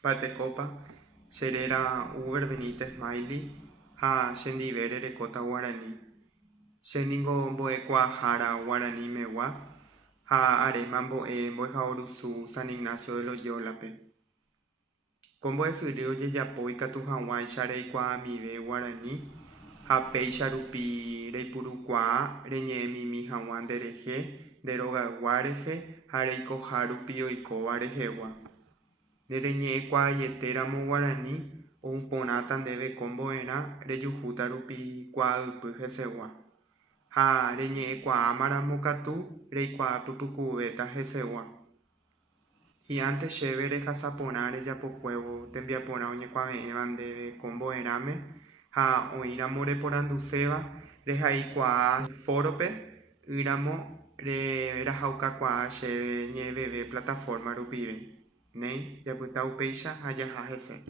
Patecopa, Xerera Uber Benítez Miley, ha Shendivere Recota Guarani, Sheningo Boequa Jara Guarani Mewa, ha Aremambo Boejaorusu San Ignacio de Loyolape. Combo de Surio Yayapo y Catujanguay Shareikwa Amibe Guarani, ha Peixarupi Reipuruqua, Reñemi mi Jawan Dereje, Deroga Guareje, Hareiko Harupi Oiko Arejewa. Nereñe Quayetéramo Guarani, o un ponatan debe comboera, Reyujutarupi Quadupy Hesegua. Ha reñe Quamara Mokatu, Reikwa Pupucubeta Hesegua. Y antes chévere jasaponare ya pocuevo, tembiapona oñequame evan debe comboerame, ha oiramore por anduceba, rejaikwa forope, iramo re rajaucaqua cheve ñeveve plataforma rupive. Nei, yapyta upéicha ha jaha hese.